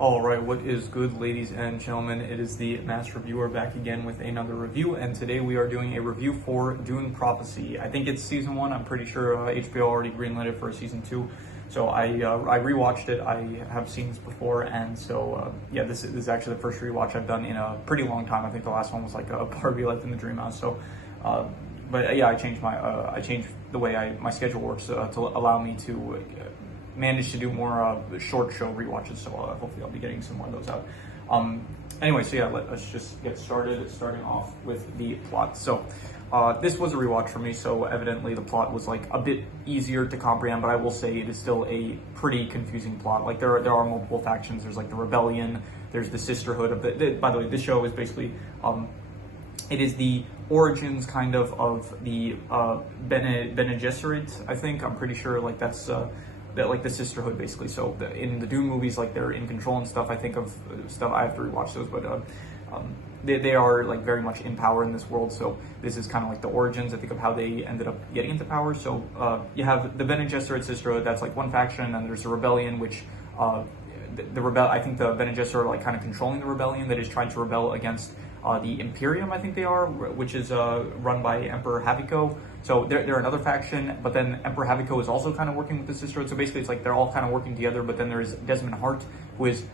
All right, what is good, ladies and gentlemen? It is the Master Reviewer back again with another review, and today we are doing a review for Dune Prophecy. I think it's season 1. I'm pretty sure HBO already greenlit it for season 2. So I rewatched it. I have seen this before, and so yeah, this is actually the first rewatch I've done in a pretty long time. I think the last one was like a Barbie Life in the Dream House. So, but yeah, I changed the way my schedule works to allow me to managed to do more short show rewatches, so hopefully I'll be getting some more of those out. Anyway, so yeah, let's just get started, starting off with the plot. So this was a rewatch for me, so evidently the plot was like a bit easier to comprehend, but I will say it is still a pretty confusing plot. Like there are multiple factions. There's like the rebellion, there's the sisterhood of by the way, this show is basically it is the origins kind of the Bene Gesserit, I think. I'm pretty sure like that's like the sisterhood basically. So in the Dune movies, like they're in control and stuff. I think of stuff, I have to rewatch those, but they are like very much in power in this world. So this is kind of like the origins, I think, of how they ended up getting into power. So you have the Bene Gesserit sisterhood, that's like one faction, and there's a rebellion, which I think the Bene Gesserit are like kind of controlling the rebellion that is trying to rebel against the Imperium, I think they are, which is run by Emperor Haviko. So they're another faction, but then Emperor Haviko is also kind of working with the sisterhood. So basically, it's like they're all kind of working together. But then there is Desmond Hart, who is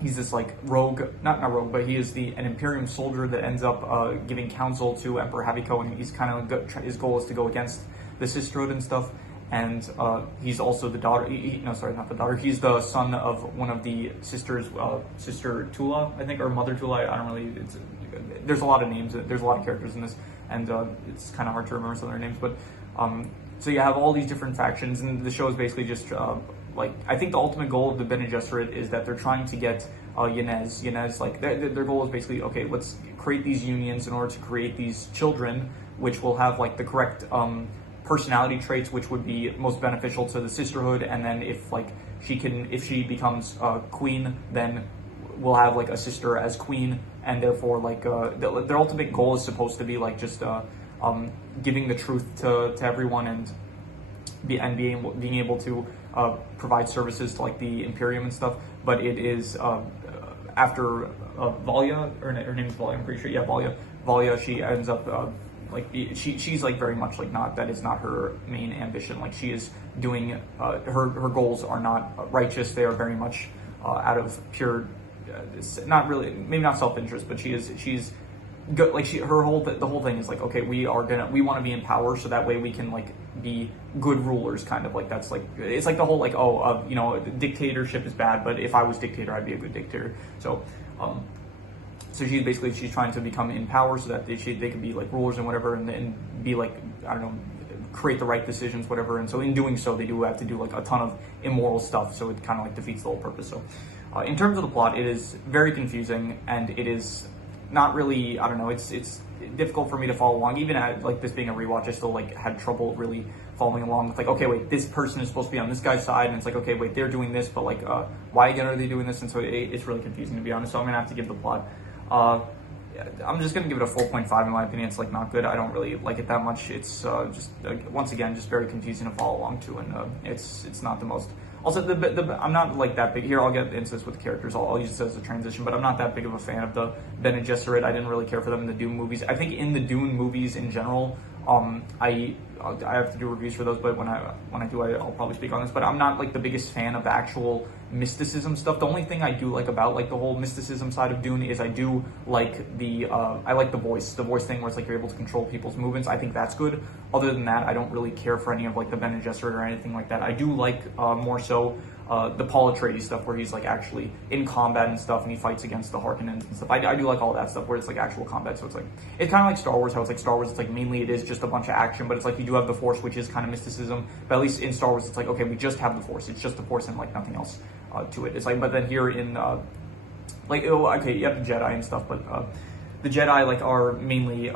he's this like rogue, not rogue, but he is an Imperium soldier that ends up giving counsel to Emperor Haviko, and he's kind of his goal is to go against the sisterhood and stuff. And he's also the daughter. No, sorry, not the daughter. He's the son of one of the sisters, Sister Tula, I think, or Mother Tula. I don't really. There's a lot of names. There's a lot of characters in this, and it's kind of hard to remember some of their names. But so you have all these different factions, and the show is basically just like, I think the ultimate goal of the Bene Gesserit is that they're trying to get Yanez. Like their goal is basically, okay, let's create these unions in order to create these children, which will have like the correct personality traits, which would be most beneficial to the sisterhood. And then if she becomes queen, then we'll have like a sister as queen, and therefore like their ultimate goal is supposed to be like just giving the truth to everyone, and being able to provide services to like the Imperium and stuff. But it is after Valia, or her name is Valia, I'm pretty sure. Yeah, Valia, she ends up she's like very much like that is not her main ambition. Like she is doing her goals are not righteous. They are very much out of pure not really, maybe not self-interest, but she's good. Like the whole thing is like, okay, we want to be in power, so that way we can like be good rulers, kind of like. That's like, it's like the whole like, dictatorship is bad, but if I was dictator, I'd be a good dictator. So so she's trying to become in power so that they could be like rulers and whatever, and be like, I don't know, create the right decisions, whatever. And so in doing so, they do have to do like a ton of immoral stuff. So it kind of like defeats the whole purpose. So in terms of the plot, it is very confusing, and it is not really, I don't know, it's difficult for me to follow along. Even at like this being a rewatch, I still like had trouble really following along with like, okay, wait, this person is supposed to be on this guy's side, and it's like, okay, wait, they're doing this, but like why again are they doing this? And so it's really confusing, to be honest. So I'm gonna have to give the plot I'm just gonna give it a 4.5 in my opinion. It's like not good. I don't really like it that much. It's just once again just very confusing to follow along to, and it's not the most. Also, I'm not like that big here. I'll get into this with the characters. I'll use this as a transition, but I'm not that big of a fan of the Bene Gesserit. I didn't really care for them in the Dune movies. I think in the Dune movies in general, I have to do reviews for those, but when I do, I'll probably speak on this. But I'm not like the biggest fan of the actual mysticism stuff. The only thing I do like about like the whole mysticism side of Dune is I do like I like the voice thing, where it's like you're able to control people's movements. I think that's good. Other than that, I don't really care for any of like the Bene Gesserit or anything like that. I do like more so the Paul Atreides stuff, where he's like actually in combat and stuff, and he fights against the Harkonnens and stuff. I do like all that stuff where it's like actual combat. So it's kind of like Star Wars, how it's like Star Wars, it's like mainly it is just a bunch of action, but it's like you do have the Force, which is kind of mysticism. But at least in Star Wars, it's like, okay, we just have the Force. It's just the Force and like nothing else to it. It's like, but then here in okay, you have the Jedi and stuff, but the Jedi like are mainly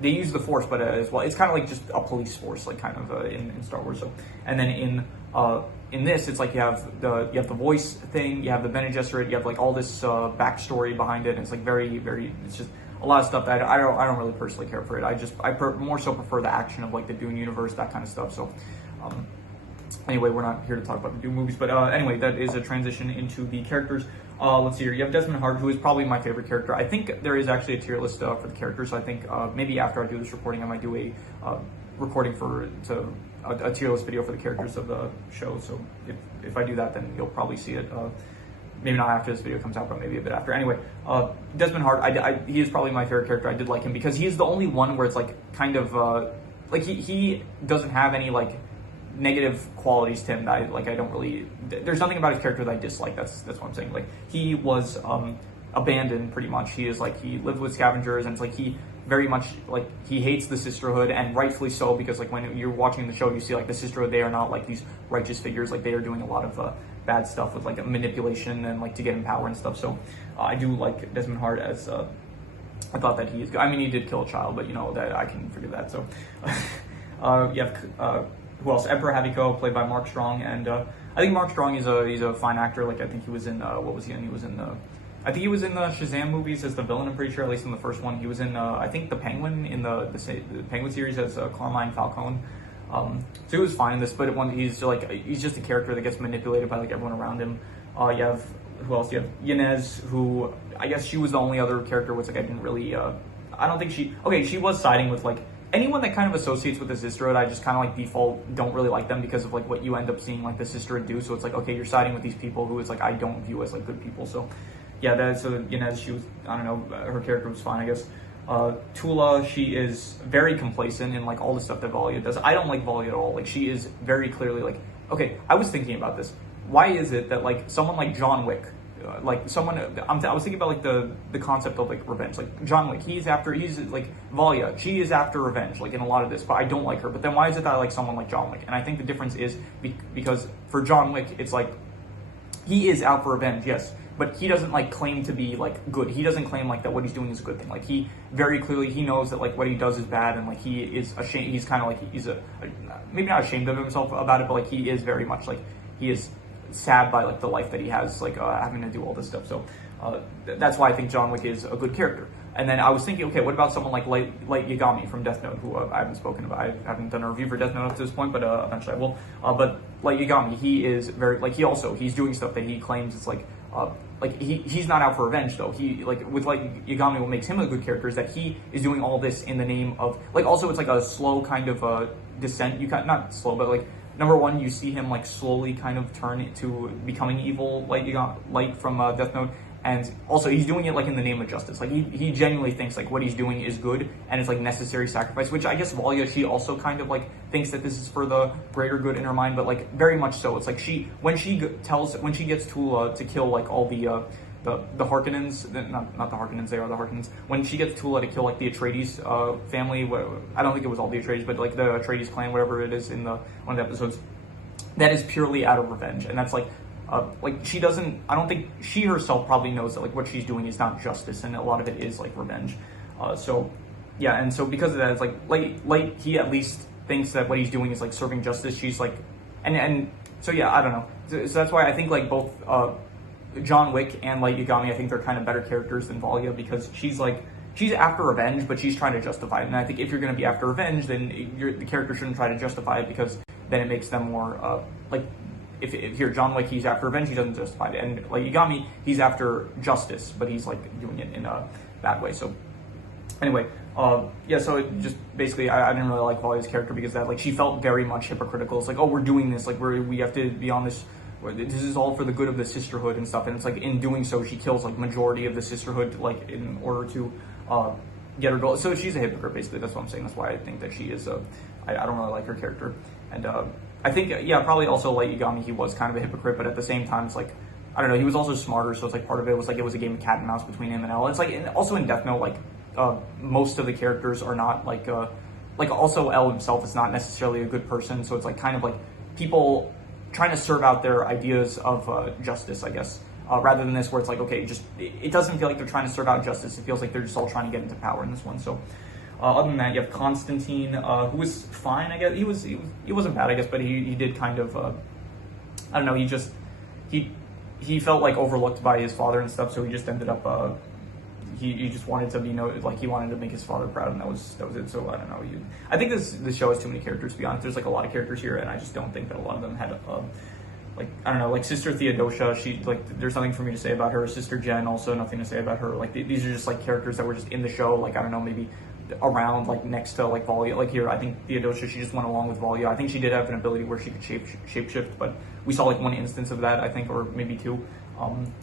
they use the Force, but as well, it's kind of like just a police force, like kind of in Star Wars. So, and then in this, it's like you have the voice thing, you have the Bene Gesserit, you have like all this backstory behind it, and it's like very, very, it's just a lot of stuff that I don't really personally care for it. I more so prefer the action of like the Dune universe, that kind of stuff. So Anyway, we're not here to talk about the Dune movies, but anyway, that is a transition into the characters. Let's see here. You have Desmond Hart, who is probably my favorite character. I think there is actually a tier list for the characters. So I think maybe after I do this recording, I might do a recording a tier list video for the characters of the show. So if I do that, then you'll probably see it. Maybe not after this video comes out, but maybe a bit after. Anyway, Desmond Hart, he is probably my favorite character. I did like him because he is the only one where it's like kind of like he doesn't have any like negative qualities to him that I don't really. There's nothing about his character that I dislike. That's what I'm saying. Like he was abandoned pretty much. He is like he lived with scavengers, and it's like he very much like he hates the sisterhood, and rightfully so, because like when you're watching the show, you see like the sisterhood, they are not like these righteous figures. Like they are doing a lot of bad stuff with like manipulation and like to get in power and stuff. So I do like Desmond Hart as I thought that he is good. I mean, he did kill a child, but you know that I can forgive that. So you have who else? Emperor Haviko, played by Mark Strong, and I think Mark Strong he's a fine actor. Like I think he was in what was he in? He was in the I think he was in the Shazam movies as the villain. I'm pretty sure, at least in the first one. He was in I think the Penguin in the Penguin series as Carmine Falcone. So he was fine in this, but he's just a character that gets manipulated by like everyone around him. You have who else? You have Yanez, who I guess she was the only other character which like I didn't really I don't think she was siding with like anyone that kind of associates with the sisterhood. I just kind of like default don't really like them because of like what you end up seeing like the sisterhood do. So it's like, okay, you're siding with these people who is like I don't view as like good people. So yeah, so Yanez, she was, I don't know, her character was fine, I guess. Tula, she is very complacent in like all the stuff that Valia does. I don't like Valia at all. Like she is very clearly like, okay, I was thinking about this. Why is it that like someone like John Wick, I was thinking about like the concept of like revenge. Like John Wick, he's like Valia, she is after revenge, like in a lot of this, but I don't like her. But then why is it that I like someone like John Wick? And I think the difference is because for John Wick, it's like he is out for revenge, yes, but he doesn't like claim to be like good. He doesn't claim like that what he's doing is a good thing. Like he very clearly he knows that like what he does is bad, and like he is ashamed. He's kind of like he's maybe not ashamed of himself about it, but like he is very much like he is sad by like the life that he has, like having to do all this stuff. So that's why I think John Wick is a good character. And then I was thinking, okay, what about someone like Light Yagami from Death Note, who I haven't spoken about. I haven't done a review for Death Note up to this point, but eventually I will. But Light Yagami, he is very like he's doing stuff that he claims is like he's not out for revenge though. He like with Light Yagami, what makes him a good character is that he is doing all this in the name of like also it's like a slow kind of descent. You can not slow, but like number one, you see him like slowly kind of turn to becoming evil, Light from Death Note. And also, he's doing it like in the name of justice. Like he genuinely thinks like what he's doing is good and it's like necessary sacrifice. Which I guess Valia, she also kind of like thinks that this is for the greater good in her mind, but like very much so. It's like when she gets Tula to kill like all the Harkonnens, not the Harkonnens, they are the Harkonnens. When she gets Tula to kill like the Atreides family, I don't think it was all the Atreides, but like the Atreides clan, whatever it is in one of the episodes, that is purely out of revenge, and that's like she doesn't. I don't think she herself probably knows that like what she's doing is not justice, and a lot of it is like revenge. So yeah, and so because of that, it's like Light he at least thinks that what he's doing is like serving justice. She's like, and so yeah, I don't know. So that's why I think like both John Wick and Light Yagami, I think they're kind of better characters than Valia because she's after revenge, but she's trying to justify it. And I think if you're going to be after revenge, then the character shouldn't try to justify it because then it makes them more like. If here John Wick, he's after revenge, he doesn't justify it, and like Yagami, he's after justice, but he's like doing it in a bad way. So anyway, yeah. So it just basically, I didn't really like Valia's character because that like she felt very much hypocritical. It's like, oh, we're doing this, like we have to be on this. This is all for the good of the sisterhood and stuff, and it's like in doing so, she kills like majority of the sisterhood, like in order to get her goal. So she's a hypocrite, basically. That's what I'm saying. That's why I think that she is. I don't really like her character, and I think yeah, probably also Light Yagami. He was kind of a hypocrite, but at the same time, it's like I don't know. He was also smarter, so it's like part of it was like it was a game of cat and mouse between him and Elle. It's like also in Death Note, like most of the characters are not like also Elle himself is not necessarily a good person. So it's like kind of like people trying to serve out their ideas of justice, I guess. Rather than this where it's like, okay, it doesn't feel like they're trying to serve out justice. It feels like they're just all trying to get into power in this one. So other than that, you have Constantine, who was fine, I guess. He wasn't bad, I guess, but he did kind of, I don't know, he felt like overlooked by his father and stuff, so he just ended up, he just wanted to be like he wanted to make his father proud, and that was it. So I don't know. I think this show has too many characters, to be honest. There's like a lot of characters here, and I just don't think that a lot of them had like, I don't know, like Sister Theodosia, she, like, there's nothing for me to say about her. Sister Jen, also nothing to say about her. Like, these are just, like, characters that were just in the show, like, I don't know, maybe around, like, next to, like, Volya. Like, here, I think Theodosia, she just went along with Volya. I think she did have an ability where she could shapeshift, but we saw, like, one instance of that, I think, or maybe two.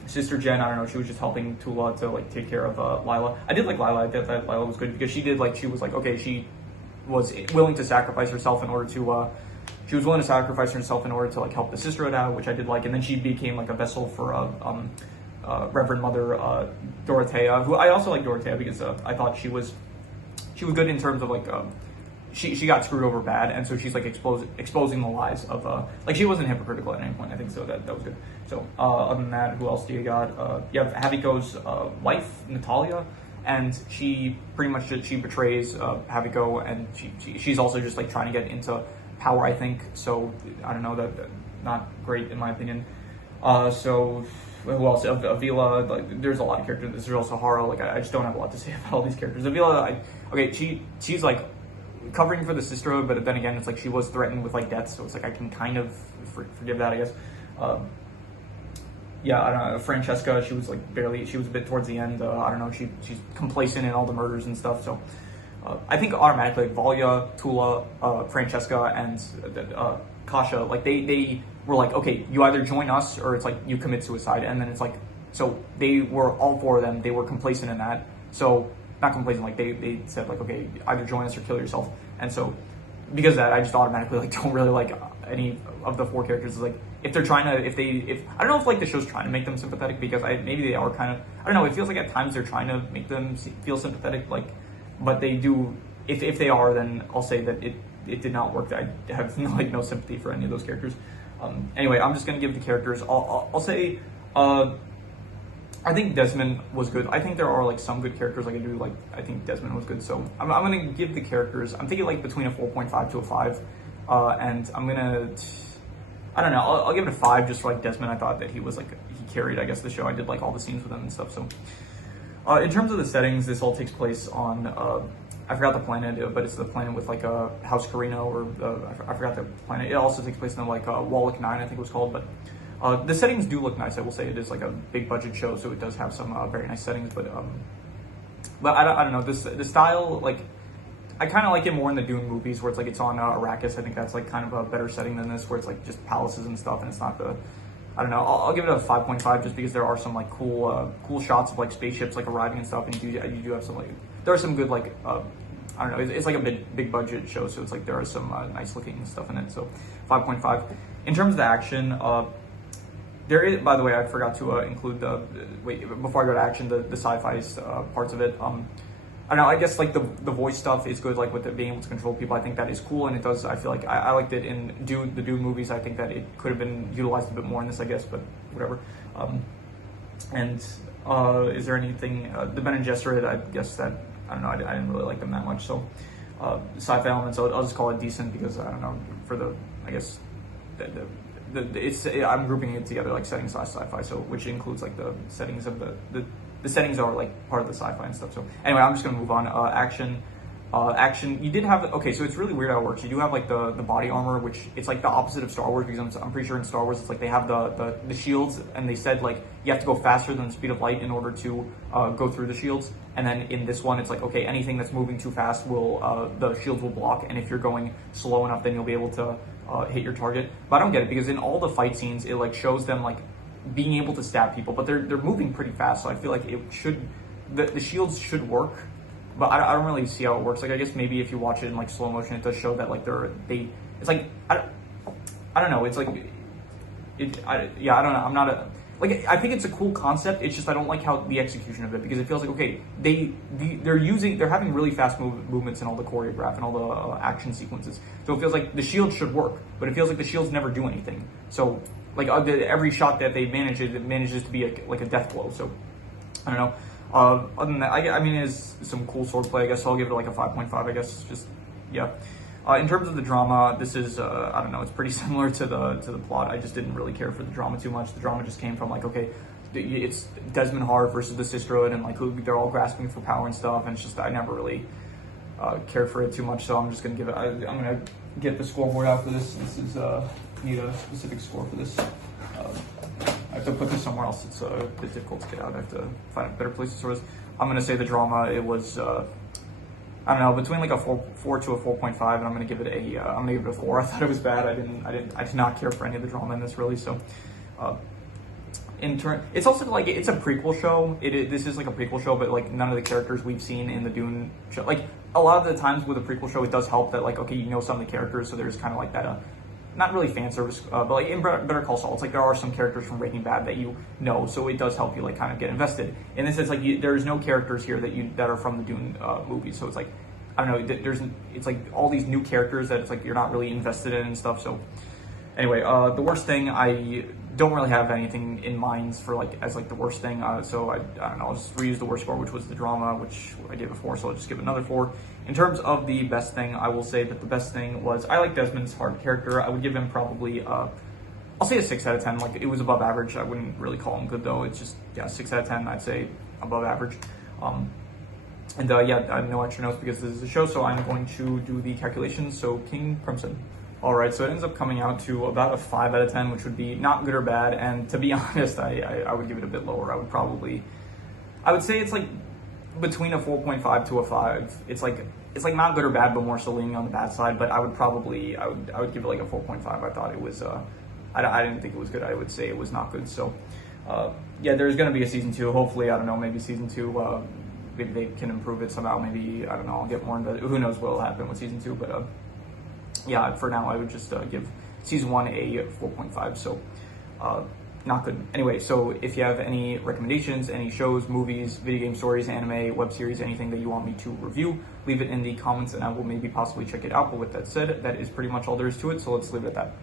Sister Jen, I don't know, she was just helping Tula to, like, take care of Lila. I did like Lila. I thought that Lila was good because she was, like, okay, she was willing to sacrifice herself in order to, she was willing to sacrifice herself in order to, like, help the sisterhood out, which I did like. And then she became, like, a vessel for Reverend Mother Dorothea, who I also like Dorothea because I thought she was good in terms of, like, she got screwed over bad, and so she's, like, exposing the lies of like, she wasn't hypocritical at any point. I think so that was good. So other than that, who else do you got? You have Haviko's wife, Natalia, and she pretty much she betrays Haviko, and she's also just, like, trying to get into power, I think. So I don't know, that not great in my opinion. So who else? Avila, like, there's a lot of characters. There's also Hara. Like, I just don't have a lot to say about all these characters. Avila, she's like covering for the sisterhood, but then again, it's like she was threatened with, like, death, so it's like I can kind of forgive that, I guess. Yeah, I don't know. Francesca, she was a bit towards the end. I don't know. She's complacent in all the murders and stuff. So I think automatically, like, Volya, Tula, Francesca, and Kasha, like, they were like, okay, you either join us or it's like you commit suicide. And then it's like, so they were, all four of them, they were complacent in that. So not complacent, like, they said, like, okay, either join us or kill yourself. And so because of that, I just automatically, like, don't really like any of the four characters. It's like, if they're trying to, if I don't know if, like, the show's trying to make them sympathetic, because maybe they are kind of, I don't know, it feels like at times they're trying to make them feel sympathetic, like, but they do, if they are, then I'll say that it did not work. I have no sympathy for any of those characters. Anyway, I'm just gonna give the characters. I'll say, I think Desmond was good. I think there are, like, some good characters, like, I think Desmond was good. So I'm gonna give the characters, I'm thinking, like, between a 4.5 to a 5, and I'm gonna, I don't know, I'll give it a 5 just for, like, Desmond. I thought that he was, like, he carried, I guess, the show. I did like all the scenes with him and stuff. So in terms of the settings, this all takes place on, I forgot the planet, but it's the planet with, like, House Carino, or I forgot the planet. It also takes place in, like, Wallach 9, I think it was called. But the settings do look nice. I will say it is, like, a big budget show, so it does have some very nice settings. But I don't know, the style, like, I kind of like it more in the Dune movies, where it's like it's on Arrakis. I think that's, like, kind of a better setting than this, where it's, like, just palaces and stuff, and it's not the, I don't know. I'll give it a 5.5 just because there are some, like, cool shots of, like, spaceships, like, arriving and stuff, and you do have some, like, there are some good, like, I don't know, it's like a big budget show, so it's like there are some nice looking stuff in it. So 5.5. In terms of the action, there is, by the way, I forgot to include before I go to action, the sci-fi parts of it. I don't know, I guess, like, the voice stuff is good, like, with it being able to control people. I think that is cool, and it does, I feel like I liked it in the Dune movies. I think that it could have been utilized a bit more in this, I guess, but whatever. Is there anything, the Ben and Gesserit, I guess that, I don't know, I didn't really like them that much. So sci-fi elements, I'll just call it decent, because I don't know, for the, I guess, I'm grouping it together, like, settings slash sci-fi, so which includes, like, the settings of the settings are, like, part of the sci-fi and stuff. So anyway, I'm just gonna move on. Action, you did have, okay, so it's really weird how it works. You do have, like, the body armor, which it's, like, the opposite of Star Wars, because I'm pretty sure in Star Wars it's like they have the shields, and they said, like, you have to go faster than the speed of light in order to go through the shields. And then in this one, it's like, okay, anything that's moving too fast the shields will block, and if you're going slow enough, then you'll be able to hit your target. But I don't get it, because in all the fight scenes, it, like, shows them, like, being able to stab people, but they're moving pretty fast, so I feel like it should, the shields should work, but I don't really see how it works. Like, I guess maybe if you watch it in, like, slow motion, it does show that, like, it's like, I don't know, it's like, I don't know, I'm not a, like, I think it's a cool concept. It's just I don't like how the execution of it, because it feels like, okay, they're having really fast movements in all the choreograph and all the action sequences. So it feels like the shields should work, but it feels like the shields never do anything. So, like, every shot that they manage, it manages to be like a death blow. So I don't know. Other than that, I mean, it's some cool swordplay, I guess. So I'll give it, like, a 5.5. I guess. Just, yeah. In terms of the drama, this is, I don't know, it's pretty similar to the plot. I just didn't really care for the drama too much. The drama just came from, like, okay, it's Desmond Hart versus the sisterhood, and like they're all grasping for power and stuff, and it's just I never really cared for it too much. So I'm just gonna give it. I'm gonna get the scoreboard out for this. This is need a specific score for this. I have to put this somewhere else. It's a bit difficult to get out. I have to find a better place to store this. I'm gonna say the drama. It was I don't know, between like a 4 to a 4.5, and I'm gonna give it a 4. I thought it was bad. I did not care for any of the drama in this really. So, it's also like it's a prequel show. This is like a prequel show, but like none of the characters we've seen in the Dune show. Like a lot of the times with a prequel show, it does help that like okay, you know some of the characters, so there's kind of like that. Not really fan service, but like in Better Call Saul, it's like there are some characters from Breaking Bad that you know, so it does help you like kind of get invested. In this, it's like there's no characters here that are from the Dune movies, so it's like I don't know, it's like all these new characters that it's like you're not really invested in and stuff. So anyway, the worst thing, I don't really have anything in mind for like as like the worst thing. So I don't know, I'll just reuse the worst score, which was the drama, which I gave a 4. So I'll just give it another 4. In terms of the best thing, I will say that the best thing was I like Desmond's Hart character. I would give him probably I'll say a 6 out of 10. Like it was above average. I wouldn't really call him good though. It's just 6 out of 10. I'd say above average. And I have no extra notes because this is a show, so I'm going to do the calculations. So King Crimson. All right, so it ends up coming out to about a 5 out of 10, which would be not good or bad. And to be honest, I would give it a bit lower. I would say it's like between a 4.5 to a 5. It's like not good or bad, but more so leaning on the bad side. But I would give it like a 4.5. I thought it was I didn't think it was good. I would say it was not good. So there's gonna be a season 2. Hopefully, I don't know, maybe season 2. Maybe they can improve it somehow. Maybe I don't know. I'll get more into it. Who knows what will happen with season 2, but. For now, I would just give season 1 a 4.5. So, not good. Anyway, so if you have any recommendations, any shows, movies, video game stories, anime, web series, anything that you want me to review, leave it in the comments and I will maybe possibly check it out. But with that said, that is pretty much all there is to it. So let's leave it at that.